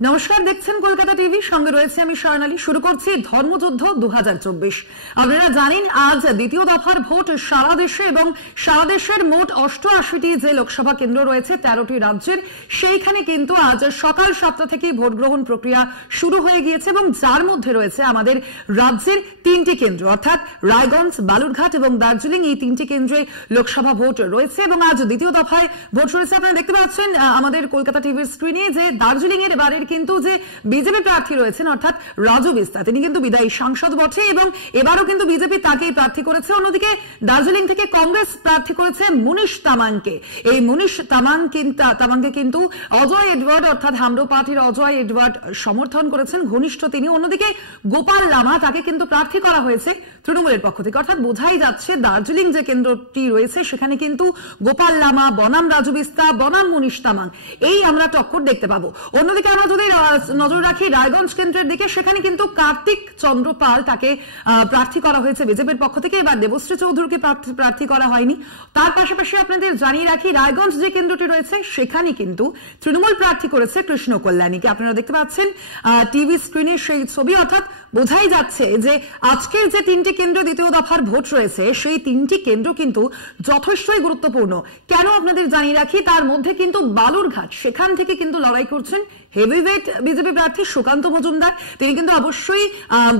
নমস্কার, দেখছেন কলকাতা টিভি, সঙ্গে রয়েছে আমি স্বর্ণালী। শুরু করছি ধর্মযুদ্ধ 2024। আপনারা জানেন আজ দ্বিতীয় দফার ভোট সারা দেশে এবং সারা দেশের মোট 88টি যে লোকসভা কেন্দ্র রয়েছে 13টি রাজ্যের, সেইখানে কিন্তু আজ সকাল 7টা থেকে ভোট গ্রহণ প্রক্রিয়া শুরু হয়ে গিয়েছে এবং যার মধ্যে রয়েছে আমাদের রাজ্যের 3টি কেন্দ্র, অর্থাৎ রায়গঞ্জ, বালুরঘাট এবং দার্জিলিং। এই 3টি কেন্দ্রে লোকসভা ভোট রয়েছে এবং আজ দ্বিতীয় দফায় ভোট রয়েছে। আপনারা দেখতে পাচ্ছেন আমাদের কলকাতা টিভির স্ক্রিনে যে দার্জিলিং এর এবারের কিন্তু যে বিজেপি প্রার্থী রয়েছেন, অর্থাৎ রাজু বিস্তা, তিনি কিন্তু বিদায়ী সাংসদ বটে এবং এবারও কিন্তু বিজেপি তাকেই প্রার্থী করেছে। অন্যদিকে দার্জিলিং থেকে কংগ্রেস প্রার্থী করেছে মুনিশ তামাংকে। এই মুনিশ তামাংকে কিন্তু অজয় এডওয়ার্ড, অর্থাৎ হামরো পার্টির অজয় এডওয়ার্ড সমর্থন করেছেন, ঘনিষ্ঠ তিনি। অন্যদিকে গোপাল লামা, তাকে কিন্তু প্রার্থী করা হয়েছে তৃণমূলের পক্ষ থেকে। অর্থাৎ বোঝাই যাচ্ছে দার্জিলিং যে কেন্দ্রটি রয়েছে সেখানে কিন্তু গোপাল লামা বনাম রাজু বিস্তা বনাম মুনিশ তামাং, এই আমরা টক্কর দেখতে পাবো। অন্যদিকে আমরা যদি নজর রাখি রায়গঞ্জ কেন্দ্রের দিকে, সেখানে কিন্তু কার্তিক চন্দ্র পাল, তাকে প্রার্থী করা হয়েছে বিজেপির পক্ষ থেকে। এবার দেবশ্রী চৌধুরীকে প্রার্থী করা হয়নি। তার পাশাপাশি আপনাদের জানিয়ে রাখি রায়গঞ্জ যে কেন্দ্রটি রয়েছে সেখানে কিন্তু তৃণমূল প্রার্থী করেছে কৃষ্ণ কল্যাণীকে। আপনারা দেখতে পাচ্ছেন টিভি স্ক্রিনে সেই ছবি। অর্থাৎ বোঝাই যাচ্ছে যে আজকের যে 3টি কেন্দ্র দ্বিতীয় দফার ভোট রয়েছে সেই 3টি কেন্দ্র কিন্তু যথেষ্টই গুরুত্বপূর্ণ। কেন আপনাদের জানিয়ে রাখি, তার মধ্যে কিন্তু বালুরঘাট, সেখান থেকে কিন্তু লড়াই করছেন হেভিওয়েট বিজেপি প্রার্থী সুকান্ত মজুমদার। তিনি কিন্তু অবশ্যই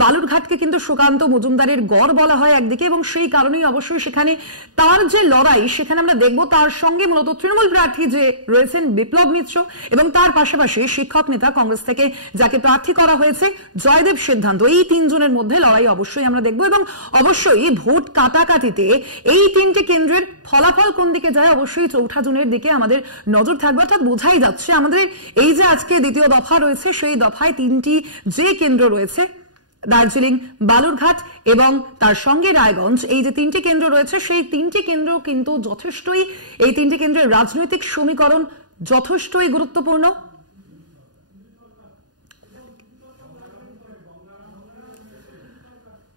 বালুরঘাটকে কিন্তু সুকান্ত মজুমদারের গড় বলা হয় একদিকে, এবং সেই কারণেই অবশ্যই সেখানে তার যে লড়াই সেখানে আমরা দেখব। তার সঙ্গে মূলত তৃণমূল প্রার্থী যে রয়েছেন বিপ্লব মিত্র এবং তার পাশাপাশি শিক্ষক নেতা কংগ্রেস থেকে যাকে প্রার্থী করা হয়েছে জয়দেব সিদ্ধান্ত, এই 3 জনের মধ্যে লড়াই অবশ্যই আমরা দেখব। এবং অবশ্যই ভোট কাটাকাটিতে এই 3টে কেন্দ্রের ফলাফল কোন দিকে যায়, অবশ্যই 4 জুনের দিকে আমাদের নজর থাকবে। অর্থাৎ বোঝাই যাচ্ছে আমাদের এই যে আজকে দ্বিতীয় দফা রয়েছে সেই দফায় 3টি যে কেন্দ্র রয়েছে দার্জিলিং, বালুরঘাট এবং তার সঙ্গে রায়গঞ্জ, এই যে 3টি কেন্দ্র রয়েছে সেই 3টি কেন্দ্র কিন্তু যথেষ্টই, এই 3টি কেন্দ্রের রাজনৈতিক সমীকরণ যথেষ্টই গুরুত্বপূর্ণ।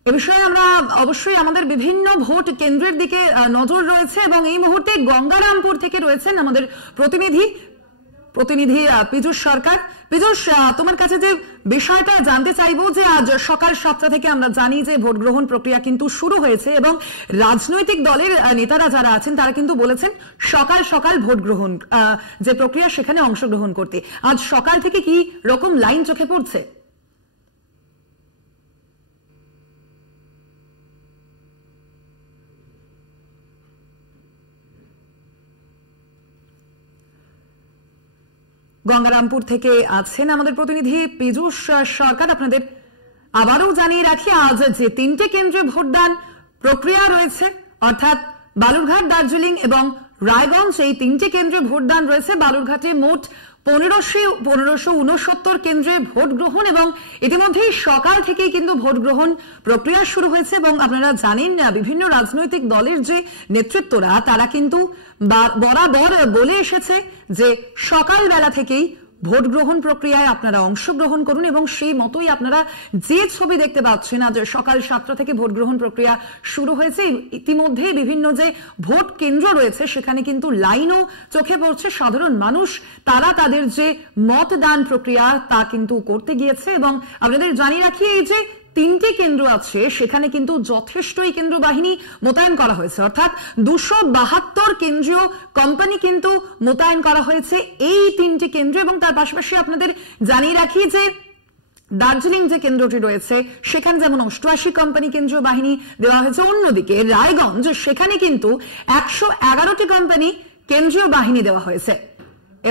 এ বিষয়ে আমরা অবশ্যই আমাদের বিভিন্ন ভোট কেন্দ্রের দিকে নজর রয়েছে এবং এই মুহূর্তে গঙ্গারামপুর থেকে রয়েছেন আমাদের প্রতিনিধি পীযূষ সরকার। পীযূষ, তোমার কাছে যে বিষয়টা জানতে চাইবো যে আজ সকাল 7টা থেকে আমরা জানি যে ভোট গ্রহণ প্রক্রিয়া কিন্তু শুরু হয়েছে এবং রাজনৈতিক দলের নেতারা যারা আছেন তারা কিন্তু বলেছেন সকাল সকাল ভোট গ্রহণ যে প্রক্রিয়া সেখানে অংশগ্রহণ করতে। আজ সকাল থেকে কি রকম লাইন চোখে পড়ছে? গঙ্গারামপুর থেকে আছেন আমাদের প্রতিনিধি পীযূষ সরকার। আপনাদের আবারও জানিয়ে রাখি আজ যে 3টে কেন্দ্রে ভোটদান প্রক্রিয়া রয়েছে, অর্থাৎ বালুরঘাট, দার্জিলিং এবং রায়গঞ্জ, এই 3টে কেন্দ্রে ভোটদান রয়েছে। বালুরঘাটে মোট 1569 কেন্দ্রে ভোট গ্রহণ এবং ইতিমধ্যেই সকাল থেকেই কিন্তু ভোট গ্রহণ প্রক্রিয়া শুরু হয়েছে। এবং আপনারা জানেন বিভিন্ন রাজনৈতিক দলের যে নেতৃত্বরা তারা কিন্তু বরাবর বলে এসেছে যে সকালবেলা থেকেই ভোট গ্রহণ প্রক্রিয়ায় আপনারা অংশগ্রহণ করুন এবং সেই মতোই আপনারা যে ছবি দেখতে পাচ্ছেন আজ সকাল 7টা থেকে ভোট গ্রহণ প্রক্রিয়া শুরু হয়েছে। ইতিমধ্যে বিভিন্ন যে ভোট কেন্দ্র রয়েছে সেখানে কিন্তু লাইনও চোখে পড়ছে। সাধারণ মানুষ তারা তাদের যে মতদান প্রক্রিয়া তা কিন্তু করতে গিয়েছে এবং আপনাদের জানিয়ে রাখি এই যে 3টে কেন্দ্র আছে সেখানে কিন্তু যথেষ্টই কেন্দ্র বাহিনী মোতায়েন করা হয়েছে, অর্থাৎ 272 কেন্দ্রীয় কোম্পানি কিন্তু মোতায়েন করা হয়েছে এই 3টি কেন্দ্র। এবং তার পাশাপাশি আপনাদের জানিয়ে রাখি যে দার্জিলিং যে কেন্দ্রটি রয়েছে সেখানে যেমন 88 কোম্পানি কেন্দ্রীয় বাহিনী দেওয়া হয়েছে, অন্যদিকে রায়গঞ্জ সেখানে কিন্তু 111টি কোম্পানি কেন্দ্রীয় বাহিনী দেওয়া হয়েছে।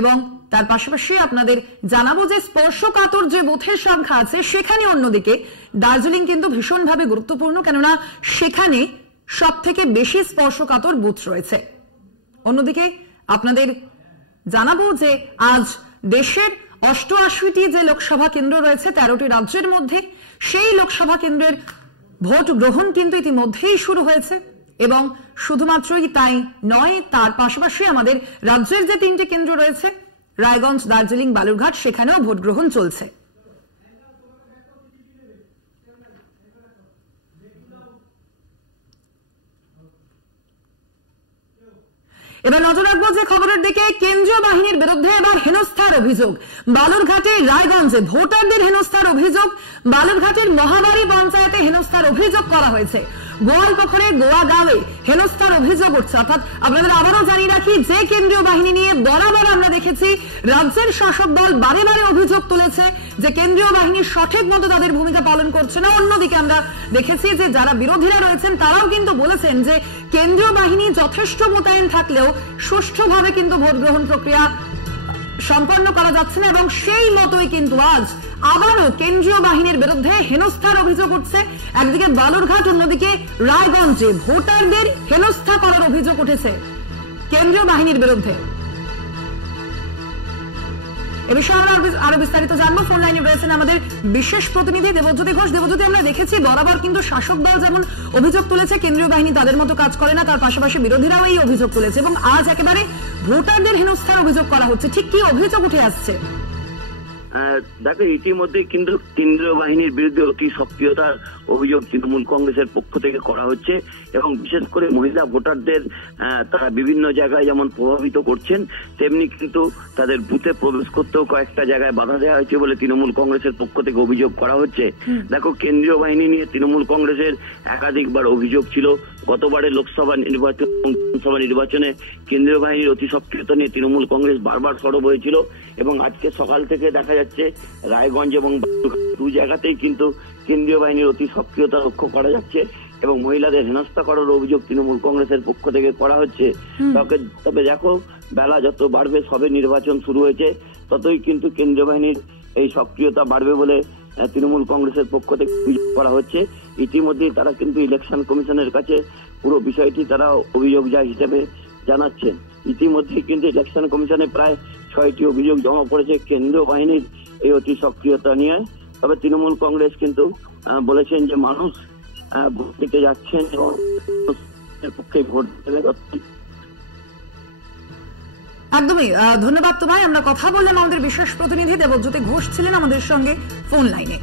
এবং তার পাশাপাশি আপনাদের জানাবো যে স্পর্শকাতর যে বুথের সংখ্যা আছে সেখানে অন্যদিকে দার্জিলিং কিন্তু ভীষণভাবে গুরুত্বপূর্ণ, কেননা সেখানে সব থেকে বেশি স্পর্শকাতর বুথ রয়েছে। অন্যদিকে আপনাদের জানাবো যে আজ দেশের 88টি যে লোকসভা কেন্দ্র রয়েছে 13টি রাজ্যের মধ্যে, সেই লোকসভা কেন্দ্রের ভোট গ্রহণ কিন্তু ইতিমধ্যেই শুরু হয়েছে। এবং শুধুমাত্রই তাই নয়, তার পাশাপাশি আমাদের রাজ্যের যে 3টে কেন্দ্র রয়েছে রায়গঞ্জ, দার্জিলিং, বালুরঘাট, সেখানেও ভোট গ্রহণ চলছে। এবার নজর রাখবো যে খবরের দিকে। কেন্দ্রীয় বাহিনীর বিরুদ্ধে এবার হেনস্থার অভিযোগ। বালুরঘাটে রায়গঞ্জে ভোটারদের হেনস্থার অভিযোগ। বালুরঘাটের মহাবাড়ি পঞ্চায়েতে হেনস্থার অভিযোগ করা হয়েছে। গোয়ালপুকুরে গোয়াগাঁওয়ে হেনস্থার অভিযোগ উঠছে। অর্থাৎ আপনাদের আবারও জানিয়ে রাখি যে কেন্দ্রীয় বাহিনী নিয়ে বরাবর আমরা দেখেছি রাজ্যের শাসক দল বারে বারে অভিযোগ তুলেছে যে কেন্দ্রীয় বাহিনী সঠিক মতো তাদের ভূমিকা পালন করছে না। অন্যদিকে আমরা দেখেছি যে যারা বিরোধীরা রয়েছেন তারাও কিন্তু বলেছেন যে কেন্দ্রীয় বাহিনী যথেষ্ট মোতায়েন থাকলেও সুষ্ঠুভাবে কিন্তু ভোট গ্রহণ প্রক্রিয়া সম্পন্ন করা যাচ্ছে না, এবং সেই মতোই কিন্তু আজ আবারও কেন্দ্রীয় বাহিনীর বিরুদ্ধে হেনস্থার অভিযোগ উঠছে। একদিকে বালুরঘাট, অন্যদিকে রায়গঞ্জে ভোটারদের হেনস্থা করার অভিযোগ উঠেছে কেন্দ্রীয় বাহিনীর বিরুদ্ধে। এ বিষয়ে আমরা আরো বিস্তারিত জানবো। ফোন লাইনে রয়েছেন আমাদের বিশেষ প্রতিনিধি দেবজ্যোতি ঘোষ। দেবজ্যোতি, আমরা দেখেছি বরাবর কিন্তু শাসক দল যেমন অভিযোগ তুলেছে কেন্দ্রীয় বাহিনী তাদের মতো কাজ করে না, তার পাশাপাশি বিরোধীরাও এই অভিযোগ তুলেছে, এবং আজ একেবারে ভোটারদের হেনস্থার অভিযোগ করা হচ্ছে। ঠিক কি অভিযোগ উঠে আসছে? দেখো, ইতিমধ্যে কিন্তু কেন্দ্রীয় বাহিনীর বিরুদ্ধে অতি সক্রিয়তার অভিযোগ তৃণমূল কংগ্রেসের পক্ষ থেকে করা হচ্ছে, এবং বিশেষ করে মহিলা ভোটারদের তারা বিভিন্ন জায়গায় যেমন প্রভাবিত করছেন, তেমনি কিন্তু তাদের বুথে প্রবেশ করতেও কয়েকটা জায়গায় বাধা দেওয়া হয়েছে বলে তৃণমূল কংগ্রেসের পক্ষ থেকে অভিযোগ করা হচ্ছে। দেখো, কেন্দ্রীয় বাহিনী নিয়ে তৃণমূল কংগ্রেসের একাধিকবার অভিযোগ ছিল। গতবারের লোকসভা নির্বাচন এবং বিধানসভা নির্বাচনে কেন্দ্রীয় বাহিনীর অতি সক্রিয়তা নিয়ে তৃণমূল কংগ্রেস বারবার সরব হয়েছিল, এবং আজকে সকাল থেকে দেখা যাচ্ছে রায়গঞ্জ এবং দু জায়গাতেই কিন্তু কেন্দ্রীয় বাহিনীর অতি সক্রিয়তা লক্ষ্য করা যাচ্ছে, এবং মহিলাদের হেনস্থা করার অভিযোগ তৃণমূল কংগ্রেসের পক্ষ থেকে করা হচ্ছে। তবে দেখো, বেলা যত বাড়বে, সবে নির্বাচন শুরু হয়েছে, ততই কিন্তু কেন্দ্রীয় বাহিনীর এই সক্রিয়তা বাড়বে বলে তৃণমূল কংগ্রেসের পক্ষ থেকে অভিযোগ করা হচ্ছে। ইতিমধ্যেই তারা কিন্তু ইলেকশন কমিশনের কাছে পুরো বিষয়টি তারা অভিযোগ হিসেবে জানাচ্ছেন। ইতিমধ্যে কিন্তু ইলেকশন কমিশনে প্রায় 6টি অভিযোগ জমা পড়েছে কেন্দ্রীয় বাহিনীর এই অতি সক্রিয়তা নিয়ে। তবে তৃণমূল কংগ্রেস কিন্তু বলেছেন যে মানুষ ভোট দিতে যাচ্ছেন এবং পক্ষে ভোট দেবে। একদমই ধন্যবাদ তোমায়। আমরা কথা বললাম, আমাদের বিশেষ প্রতিনিধি দেবজ্যোতি ঘোষ ছিলেন আমাদের সঙ্গে ফোন লাইনে।